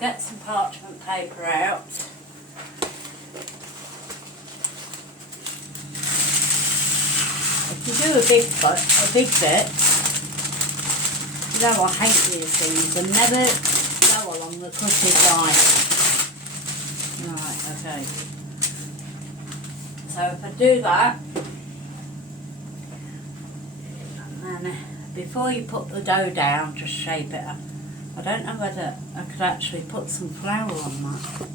get some parchment paper out. If you do a big bit, you know I hate these things, and never go along the crooked line. Right, okay. So if I do that, and then before you put the dough down, just shape it up. I don't know whether I could actually put some flour on that,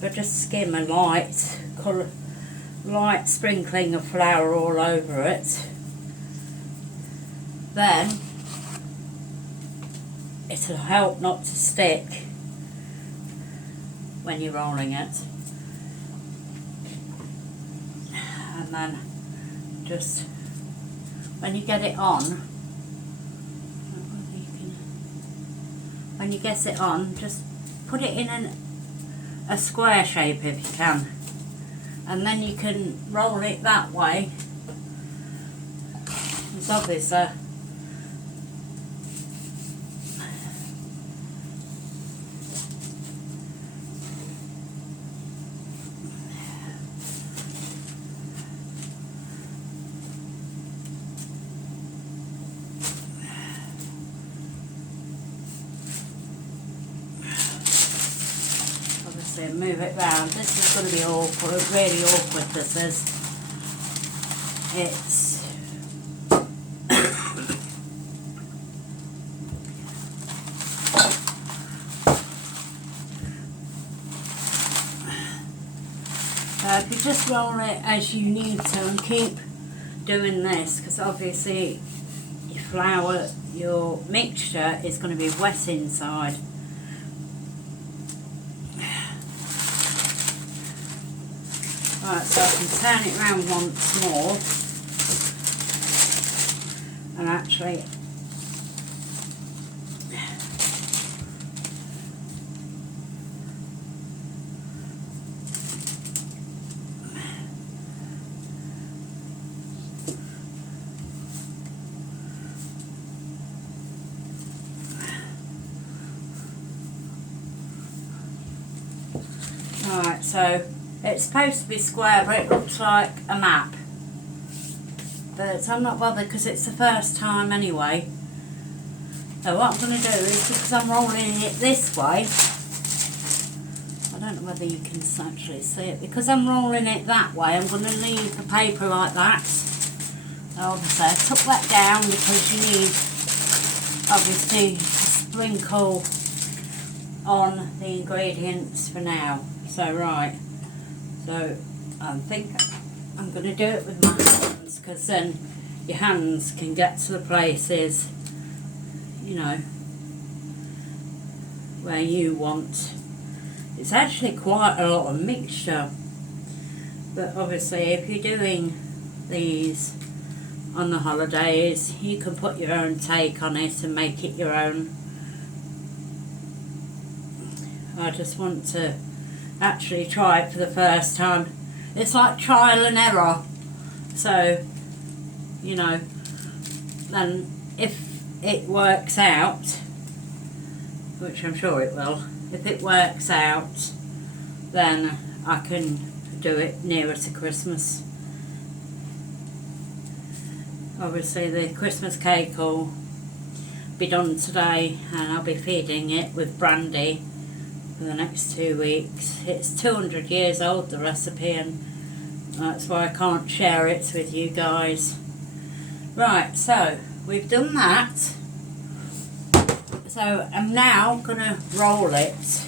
but just skim a light sprinkling of flour all over it. Then it'll help not to stick when you're rolling it. And then just when you get it on, just put it in a square shape if you can, and then you can roll it that way. It's obvious. Move it round. This is going to be awkward, really awkward. This is. It's if you just roll it as you need to and keep doing this, because obviously your mixture is going to be wet inside. Right, so I can turn it round once more and actually Alright, so it's supposed to be square, but it looks like a map. But I'm not bothered because it's the first time anyway. So what I'm going to do is, because I'm rolling it this way, I don't know whether you can actually see it, because I'm rolling it that way, I'm going to leave the paper like that. So obviously I took that down because you need obviously to sprinkle on the ingredients for now. So right. So I think I'm going to do it with my hands, because then your hands can get to the places, you know, where you want. It's actually quite a lot of mixture, but obviously if you're doing these on the holidays, you can put your own take on it and make it your own. I just want to actually try it for the first time. It's like trial and error. So, you know, then if it works out, which I'm sure it will, if it works out, then I can do it nearer to Christmas. Obviously the Christmas cake will be done today, and I'll be feeding it with brandy for the next 2 weeks. It's 200 years old, the recipe, and that's why I can't share it with you guys. Right, so we've done that. So I'm now going to roll it,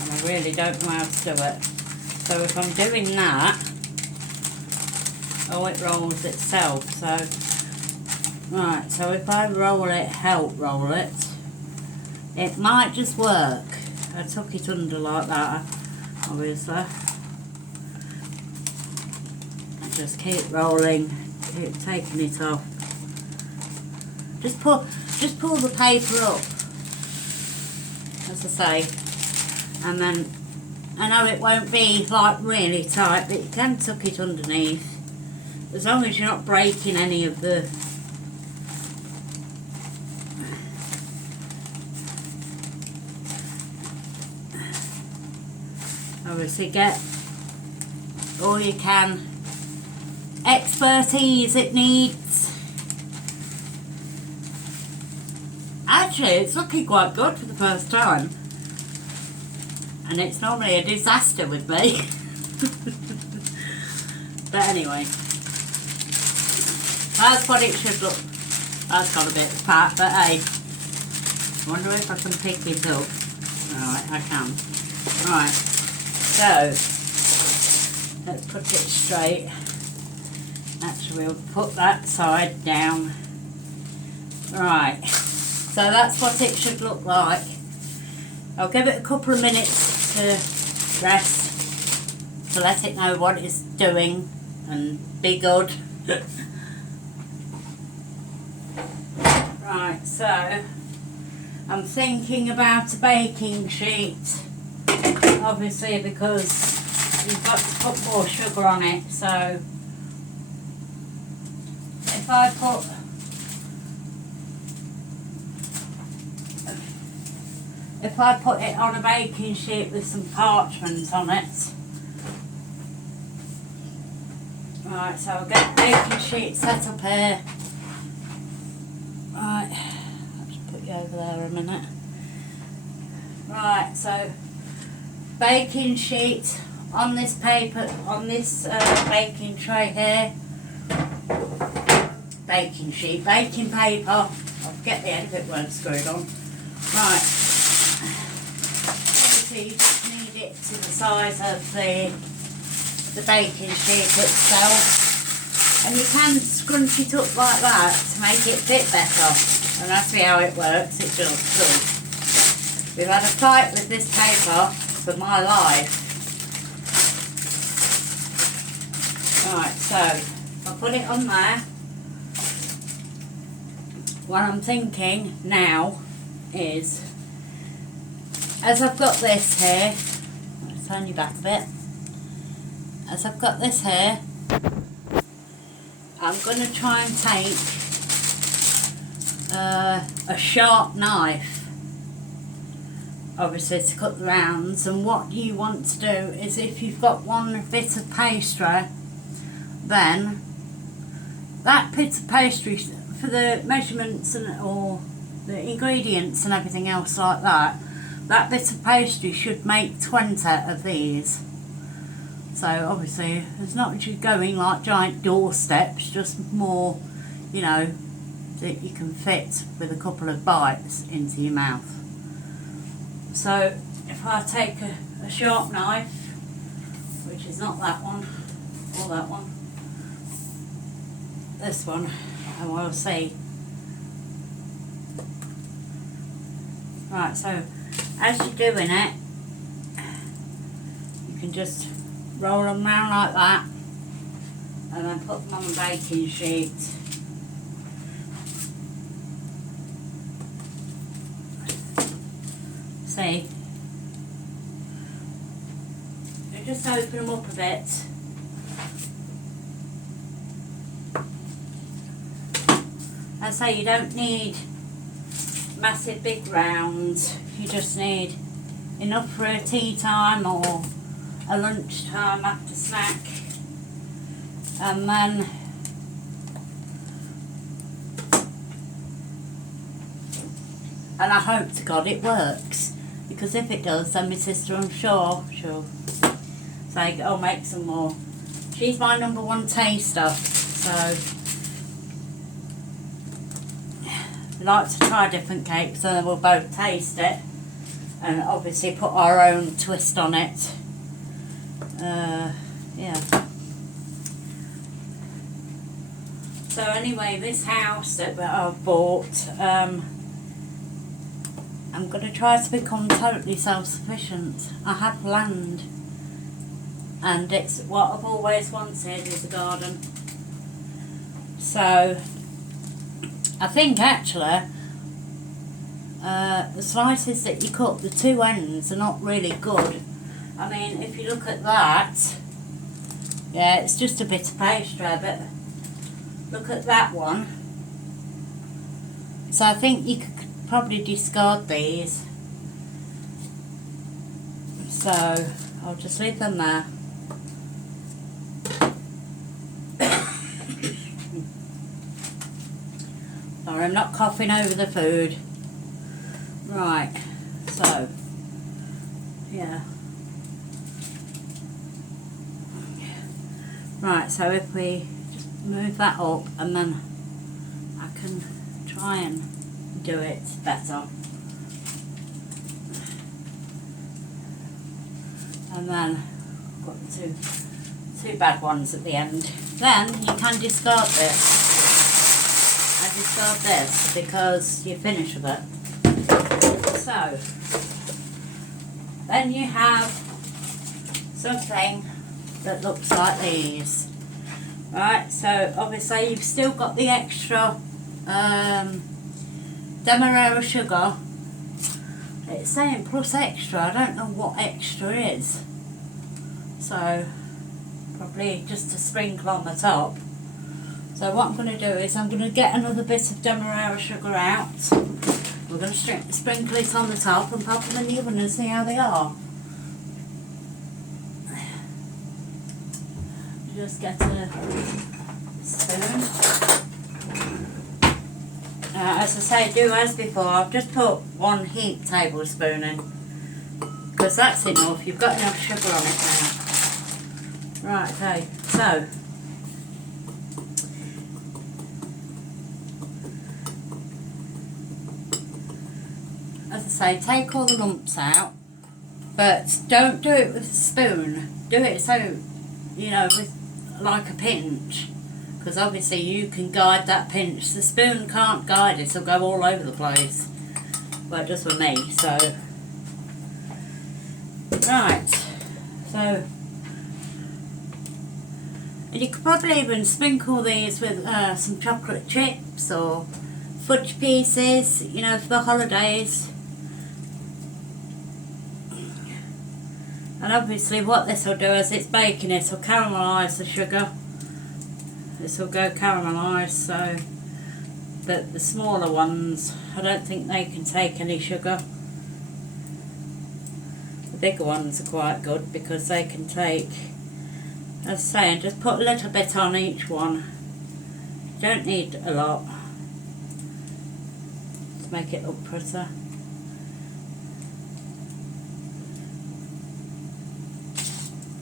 and I really don't know how to do it. So if I'm doing that, oh, it rolls itself. So right, so if I roll it, help roll it, it might just work. I took it under like that, obviously. I just keep rolling, keep taking it off. Just pull the paper up, as I say, and then I know it won't be like really tight, but you can tuck it underneath, as long as you're not breaking any of the obviously get all you can expertise it needs. Actually, it's looking quite good for the first time, and it's normally a disaster with me. But anyway, that's what it should look. That's got a bit of fat, but hey, I wonder if I can pick it up. Alright, I can. Right, so let's put it straight. Actually, we'll put that side down. Right, so that's what it should look like. I'll give it a couple of minutes to rest, to let it know what it's doing and be good. Right, so I'm thinking about a baking sheet, obviously, because you've got to put more sugar on it. So if I put it on a baking sheet with some parchment on it. Right, so I'll get the baking sheet set up here. Right, I'll just put you over there a minute. Right, so baking sheet on this paper, on this baking tray here. Baking sheet, baking paper. I'll get the end of it when it's screwed on. Right, obviously you just need it to the size of the baking sheet itself. And you can scrunch it up like that to make it fit better. And that's how it works, it just does. We've had a fight with this paper for my life. Right, so I'll put it on there. What I'm thinking now is, as I've got this here, let's turn you back a bit. As I've got this here, I'm going to try and take a sharp knife, obviously, to cut the rounds. And what you want to do is, if you've got one bit of pastry, then that bit of pastry, for the measurements and or the ingredients and everything else like that, that bit of pastry should make 20 of these. So obviously it's not just going like giant doorsteps, just more, you know, that you can fit with a couple of bites into your mouth. So if I take a sharp knife, which is not that one or that one, this one, and we'll see. Right, so as you're doing it, you can just roll them round like that and then put them on the baking sheet. See, you just open them up a bit. I say you don't need massive big rounds, you just need enough for a tea time or a lunch time after snack. And then I hope to God it works, because if it does, then my sister, I'm sure she'll say, oh, make some more. She's my #1 taster, so we like to try different cakes, so then we'll both taste it and obviously put our own twist on it. Yeah. So anyway, this house that I've bought, I'm going to try to become totally self-sufficient. I have land, and it's what I've always wanted, is a garden. So I think actually the slices that you cut, the two ends are not really good. I mean, if you look at that, yeah, it's just a bit of pastry, but look at that one. So I think you could probably discard these. So I'll just leave them there. Sorry, I'm not coughing over the food. Right, so, yeah. Right, so if we just move that up and then I can try and do it better. And then got two bad ones at the end. Then you can discard this. I discard this because you're finished with it. So then you have something that looks like these. Right, so obviously you've still got the extra demerara sugar. It's saying plus extra, I don't know what extra is. So, probably just a sprinkle on the top. So what I'm going to do is I'm going to get another bit of demerara sugar out. We're going to sprinkle it on the top and pop them in the oven and see how they are. Just get a spoon. As I say, do as before. I've just put 1 heaped tablespoon in because that's enough. You've got enough sugar on it now. Right, okay. So as I say, take all the lumps out, but don't do it with a spoon. Do it so, you know, with like a pinch. Because obviously you can guide that pinch. The spoon can't guide it, it'll go all over the place. Well, just with me, so. Right, so. And you could probably even sprinkle these with some chocolate chips or fudge pieces, you know, for the holidays. And obviously what this will do as it's baking, it will caramelise the sugar. This will go caramelised, so, but the smaller ones, I don't think they can take any sugar. The bigger ones are quite good because they can take, as I say, just put a little bit on each one. You don't need a lot to make it look pretty.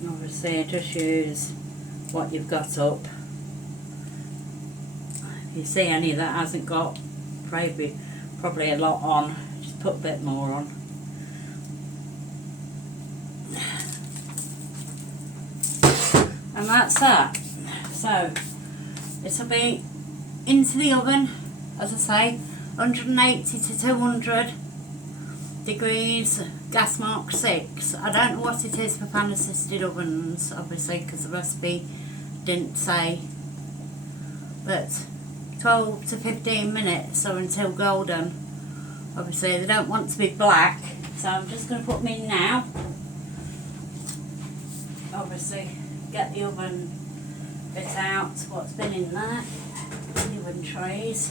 Obviously just use what you've got up. If you see any that hasn't got probably a lot on, just put a bit more on. And that's that. So this will be into the oven, as I say, 180 to 200 degrees, gas mark 6. I don't know what it is for fan assisted ovens, obviously, because the recipe didn't say, but 12 to 15 minutes or until golden. Obviously they don't want to be black, so I'm just going to put them in now. Obviously get the oven bit out, what's been in there, the oven trays.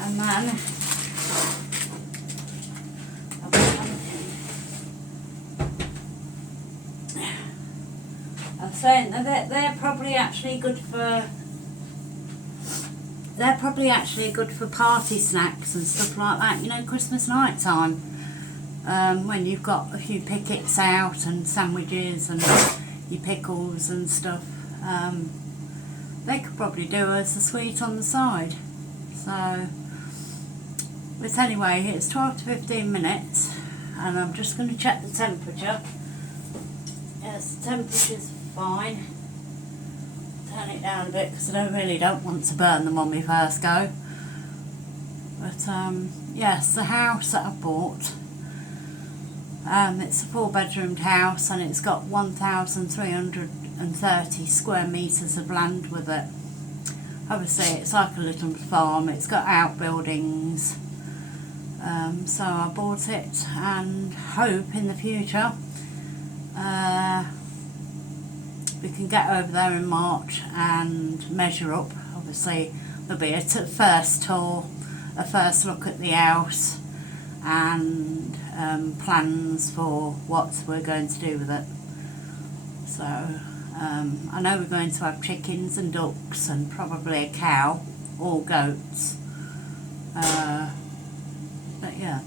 And then I'm saying that they're probably actually good for party snacks and stuff like that, you know, Christmas night time, when you've got a few pickets out and sandwiches and your pickles and stuff. They could probably do as a sweet on the side. So, but anyway, it's 12 to 15 minutes and I'm just going to check the temperature. Yes, the temperature's fine. Turn it down a bit because I really don't want to burn them on my first go. But yes, the house that I bought, it's a 4-bedroomed house and it's got 1,330 square metres of land with it. Obviously it's like a little farm, it's got outbuildings, so I bought it and hope in the future we can get over there in March and measure up. Obviously there'll be a first tour, a first look at the house, and plans for what we're going to do with it. So I know we're going to have chickens and ducks and probably a cow or goats, but yeah.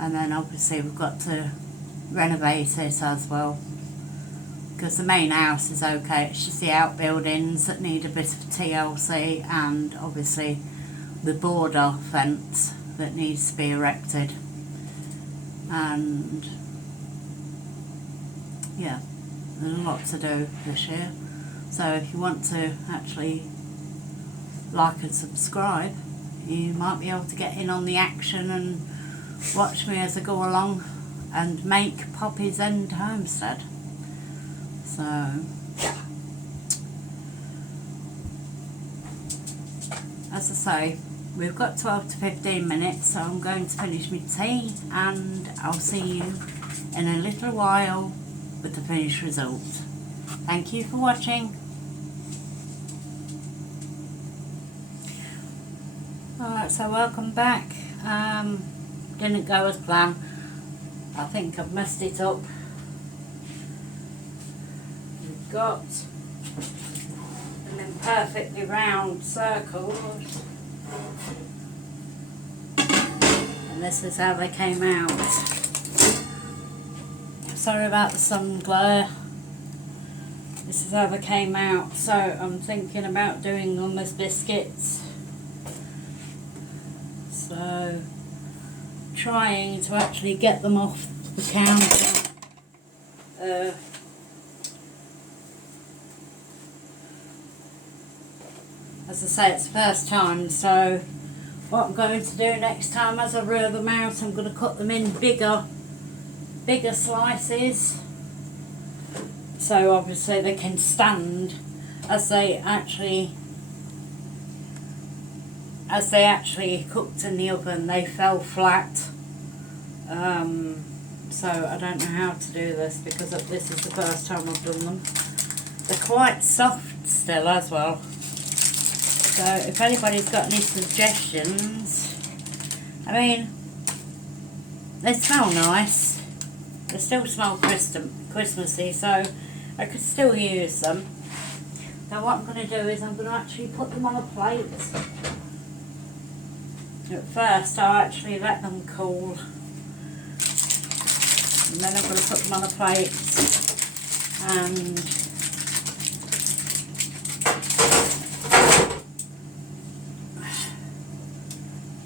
And then obviously we've got to renovate it as well, because the main house is okay, it's just the outbuildings that need a bit of TLC, and obviously the border fence that needs to be erected. And yeah, there's a lot to do this year. So if you want to actually like and subscribe, you might be able to get in on the action and watch me as I go along and make Poppy's End homestead. So as I say, we've got 12 to 15 minutes, so I'm going to finish my tea and I'll see you in a little while with the finished result. Thank you for watching. Alright, so welcome back. Didn't go as planned. I think I've messed it up. We've got an imperfectly round circle, and this is how they came out. Sorry about the sun glare. This is how they came out. So I'm thinking about doing them as biscuits. So trying to actually get them off the counter. As I say, it's the first time, so what I'm going to do next time, as I reel them out, I'm going to cut them in bigger slices, so obviously they can stand as they actually cooked in the oven. They fell flat, so I don't know how to do this because this is the first time I've done them. They're quite soft still as well, so if anybody's got any suggestions, I mean, they smell nice, they still smell Christmassy, so I could still use them. Now what I'm going to do is I'm going to actually put them on a plate. At first I'll actually let them cool, and then I'm going to put them on a plate, and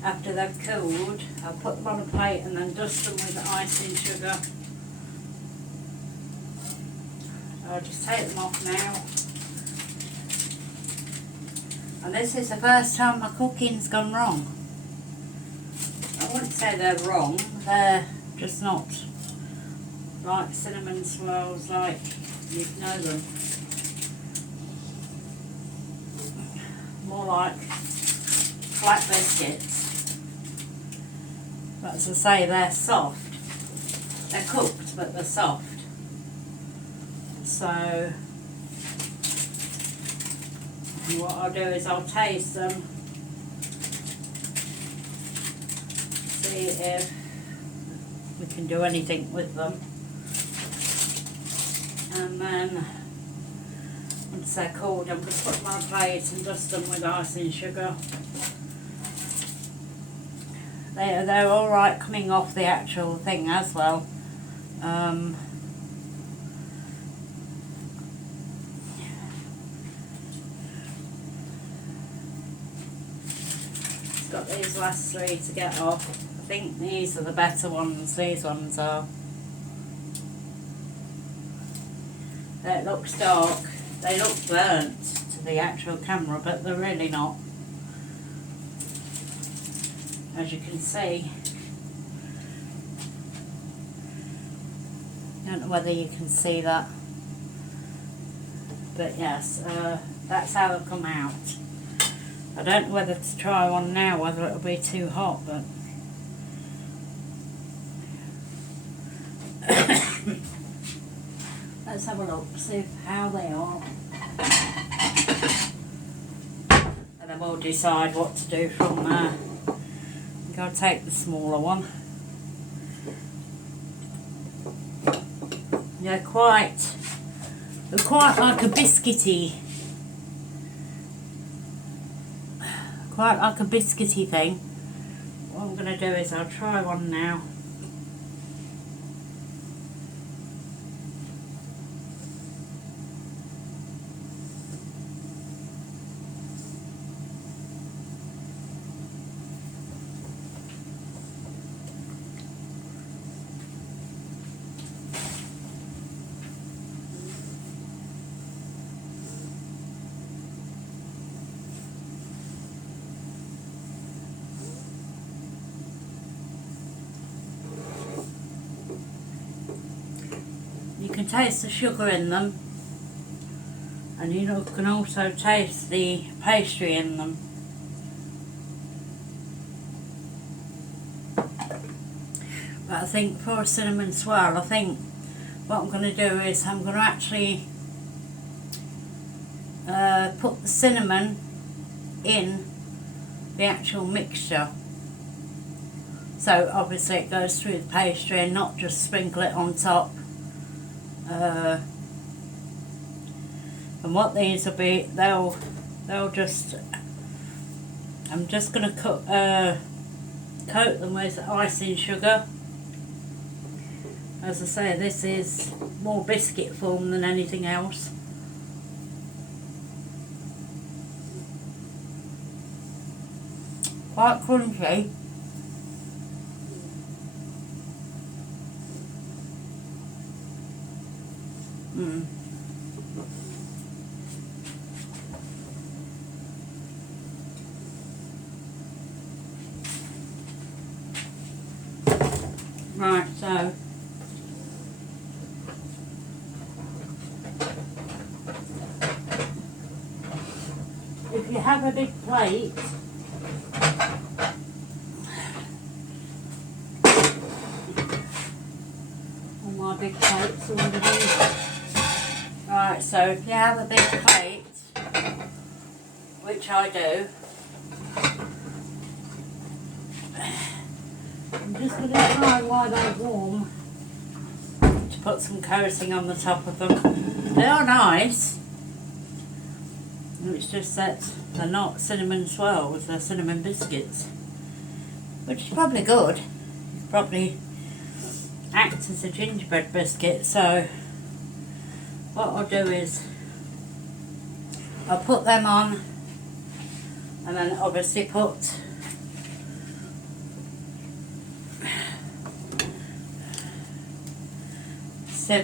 after they've cooled I'll put them on a plate and then dust them with icing sugar. I'll just take them off now. And this is the first time my cooking's gone wrong. I wouldn't say they're wrong, they're just not like cinnamon swirls like you know them. More like flat biscuits. But as I say, they're soft. They're cooked, but they're soft. So what I'll do is I'll taste them, see if we can do anything with them, and then once they're cooled I'm going to put them on a plate and dust them with icing sugar. They're alright coming off the actual thing as well. Got these last three to get off. I think these are the better ones, these ones are. It looks dark, they look burnt to the actual camera, but they're really not. As you can see. I don't know whether you can see that, but yes, that's how they'll come out. I don't know whether to try one now, whether it'll be too hot, but let's have a look, see how they are, and then we'll decide what to do from there. think I'll take the smaller one. Yeah, they're quite like a biscuity, thing. What I'm going to do is I'll try one now. You can taste the sugar in them, and you can also taste the pastry in them. But I think for a cinnamon swirl, I think what I'm going to do is I'm going to actually put the cinnamon in the actual mixture. So obviously it goes through the pastry and not just sprinkle it on top. And what these will be, they'll just, I'm just going to coat them with icing sugar. As I say, this is more biscuit form than anything else. Quite crunchy. Right, so if you have a big plate, all my big plates already. Right, so if you have a big plate, which I do, I'm just going to try while they're warm to put some coating on the top of them. They are nice. It's just that they're not cinnamon swirls, they're cinnamon biscuits. Which is probably good. It probably acts as a gingerbread biscuit, so what I'll do is I'll put them on and then obviously put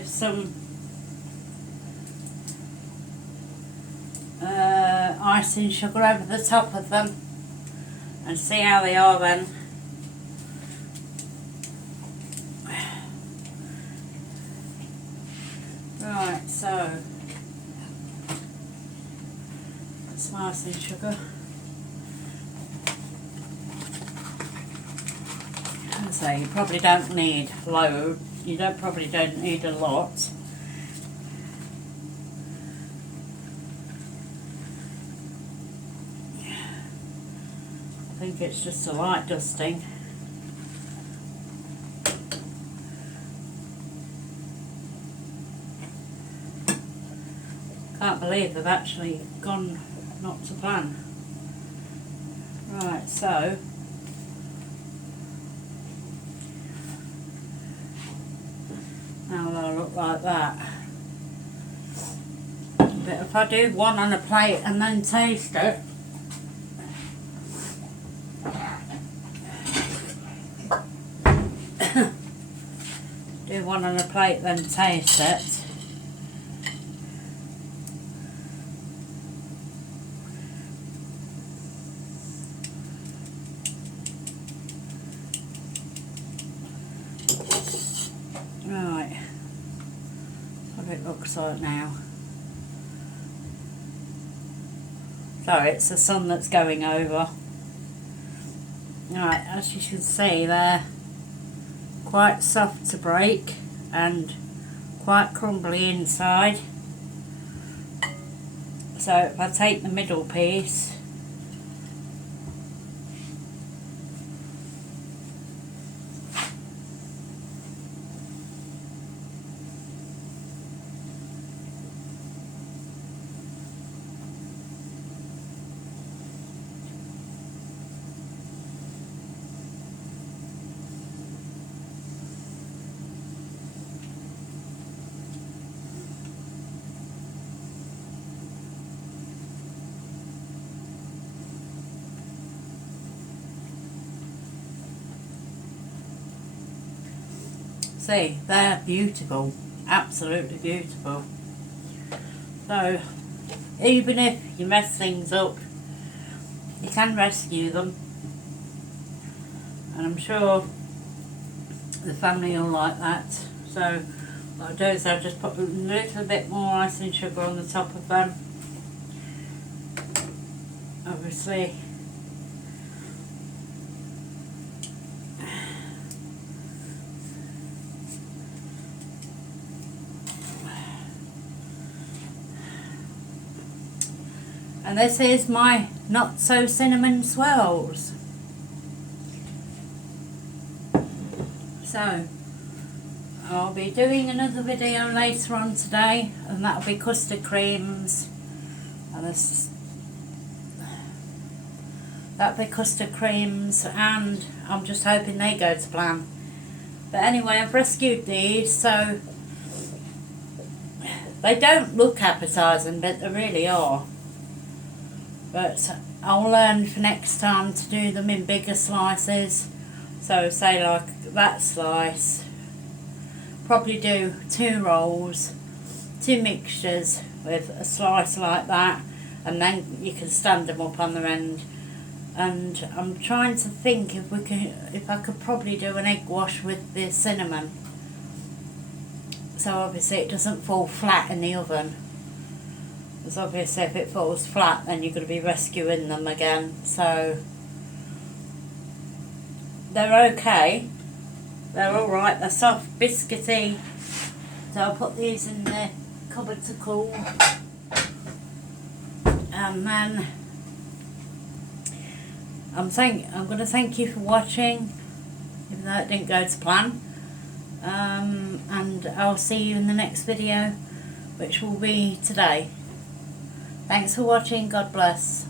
some icing sugar over the top of them and see how they are then. Right, so some icing sugar. So you probably don't need loads. You probably don't need a lot. I think it's just a light dusting. Can't believe they've actually gone not to plan. Right, so now they'll look like that. But if I do one on a plate and then taste it, do one on a plate then taste it, right, what it looks like now. Sorry, it's the sun that's going over. Right, as you can see, they're quite soft to break and quite crumbly inside. So if I take the middle piece see, they're beautiful, absolutely beautiful. So even if you mess things up, you can rescue them, and I'm sure the family will like that. So what I do is I just put a little bit more icing sugar on the top of them. Obviously and this is my not so cinnamon swirls. So I'll be doing another video later on today, and that'll be custard creams, and that'll be custard creams, and I'm just hoping they go to plan. But anyway, I've rescued these, so they don't look appetising, but they really are. But I'll learn for next time to do them in bigger slices. So say like that slice, probably do 2 rolls, 2 mixtures with a slice like that, and then you can stand them up on the end. And I'm trying to think if I could probably do an egg wash with the cinnamon, so obviously it doesn't fall flat in the oven. Because obviously if it falls flat, then you're going to be rescuing them again. So they're okay, they're alright, they're soft, biscuity. So I'll put these in the cupboard to cool, and then I'm going to thank you for watching, even though it didn't go to plan. And I'll see you in the next video, which will be today. Thanks for watching. God bless.